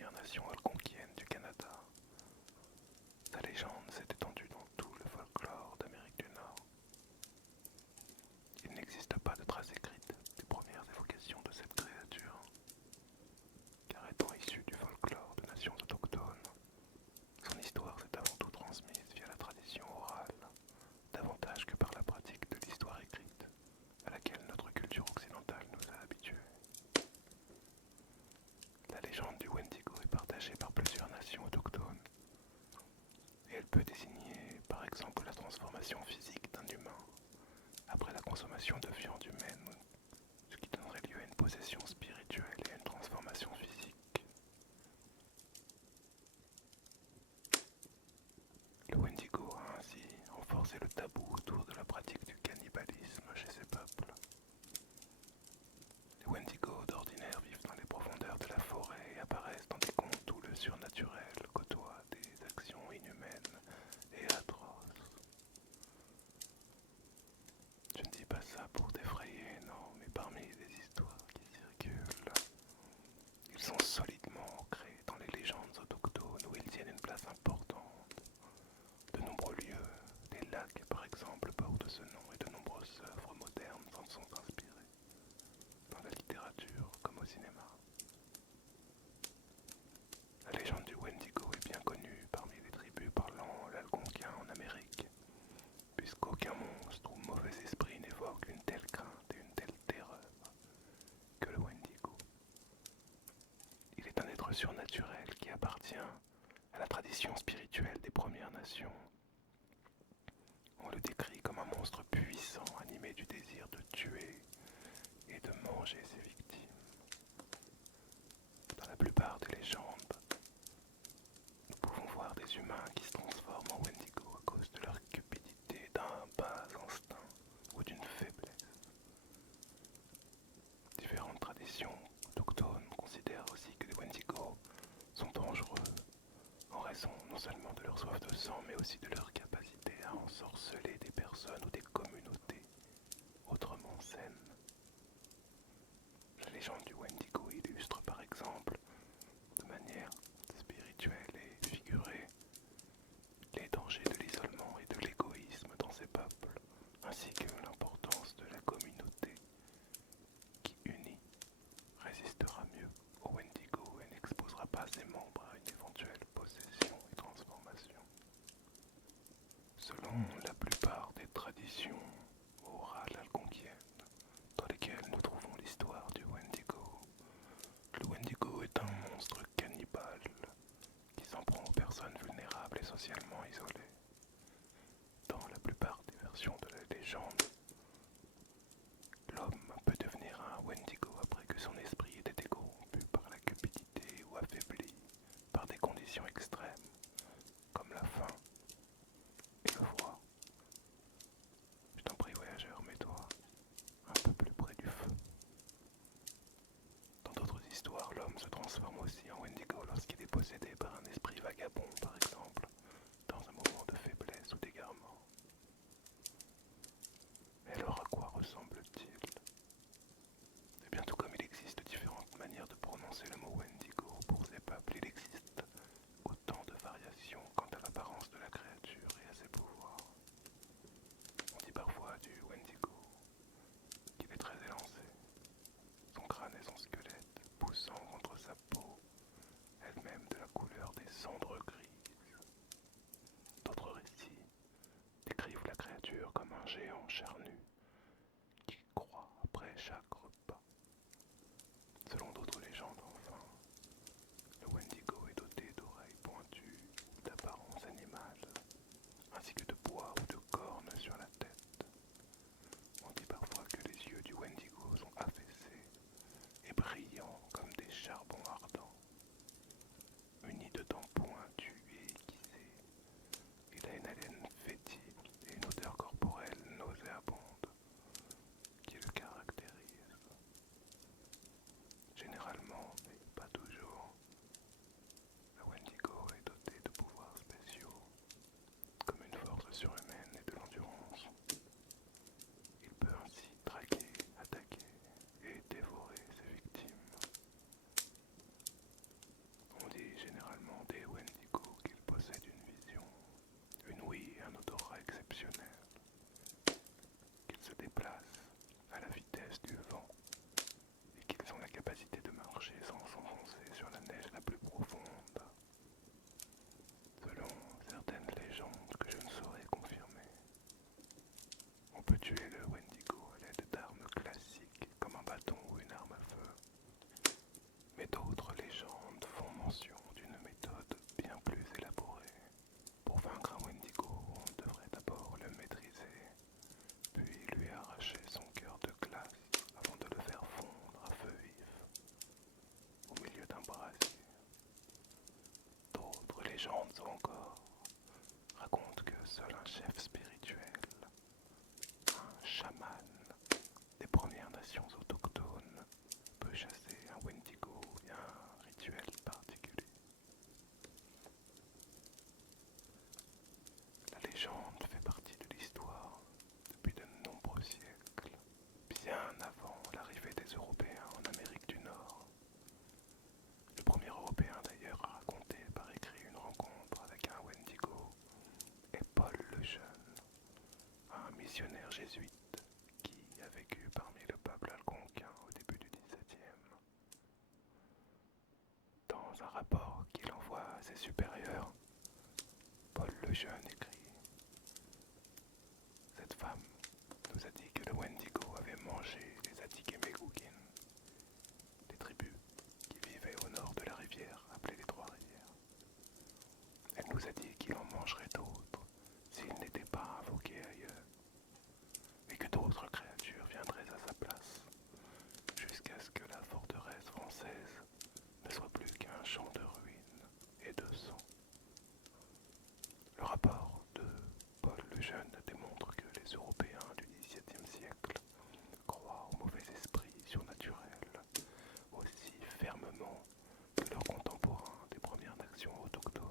Premières Nations algonquiennes du Canada. Sa légende s'est étendue dans tout le folklore d'Amérique du Nord. Il n'existe pas de traces écrites des premières évocations de cette créature, car étant issue du folklore de nations autochtones, son histoire s'est avant tout transmise via la tradition orale, davantage que par la pratique de l'histoire écrite, à laquelle notre culture occidentale nous a habitués. La légende du Wendigo est partagée par plusieurs nations autochtones, et elle peut désigner par exemple la transformation physique d'un humain après la consommation de viande humaine, ce qui donnerait lieu à une possession spirituelle et à une transformation physique. Le Wendigo a ainsi renforcé le tabou autour de la pratique du cannibalisme chez ces peuples. Les Wendigos d'ordinaire vivent dans les profondeurs de la forêt et apparaissent dans des contes où le surnaturel côtoie des actions inhumaines et atroces. Je ne dis pas ça pour t'effrayer, non, mais parmi les histoires qui circulent, ils sont solidement ancrés dans les légendes autochtones où ils tiennent une place importante. De nombreux lieux, les lacs par exemple, portent ce nom et de nombreuses œuvres modernes s'en sont inspirées, dans la littérature comme au cinéma. La légende du Wendigo est bien connue parmi les tribus parlant l'algonquin en Amérique, puisqu'aucun monstre ou mauvais esprit n'évoque une telle crainte et une telle terreur que le Wendigo. Il est un être surnaturel qui appartient à la tradition spirituelle des Premières Nations. On le décrit comme un monstre puissant, animé du désir de tuer et de manger ses victimes. Dans la plupart des légendes, nous pouvons voir des humains qui se transforment en Wendigo à cause de leur cupidité, d'un bas instinct ou d'une faiblesse. Différentes traditions autochtones considèrent aussi que les Wendigo sont dangereux en raison non seulement de leur soif de sang, mais aussi de leur capacité à ensorceler des personnes ou des communautés autrement saines. La légende du Wendigo illustre par exemple, de manière spirituelle et figurée, les dangers de l'isolement et de l'égoïsme dans ces peuples, ainsi que l'importance de la communauté qui, unie, résistera mieux au Wendigo et n'exposera pas ses membres à une éventuelle possession et transformation. Selon la plupart des traditions orales algonquiennes dans lesquelles nous trouvons l'histoire du Wendigo, le Wendigo est un monstre cannibale qui s'en prend aux personnes vulnérables et socialement isolées. Dans la plupart des versions de la légende, l'homme peut devenir un Wendigo après que son esprit ait été corrompu par la cupidité ou affaibli par des conditions extrêmes, comme la faim et le froid. Je t'en prie, voyageur, mets-toi un peu plus près du feu. Dans d'autres histoires, l'homme se transforme aussi en Wendigo lorsqu'il est possédé par un esprit vagabond, par exemple, dans un moment de faiblesse ou d'égarement. Mais alors à quoi ressemble-t-il? Eh bien, tout comme il existe différentes manières de prononcer le mot Wendigo pour ces peuples, il existe autant de variations quant à l'apparence de la créature et à ses pouvoirs. On dit parfois du Wendigo qu'il est très élancé, son crâne et son squelette poussant contre sa peau, elle-même de la couleur des cendres gris Dans un rapport qu'il envoie à ses supérieurs, Paul le Jeune écrit: Cette femme nous a dit que le Wendigo avait mangé les Atikamegukin, des tribus qui vivaient au nord de la rivière appelée les Trois-Rivières. Elle nous a dit qu'il en mangerait d'autres s'il n'était pas invoqué ailleurs, et que d'autres créatures viendraient à sa place, jusqu'à ce que la forteresse française ne soit plus qu'un champ de ruines et de sang. Le rapport de Paul le Jeune démontre que les Européens du XVIIe siècle croient aux mauvais esprits surnaturels aussi fermement que leurs contemporains des Premières Nations autochtones.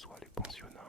soit les pensionnats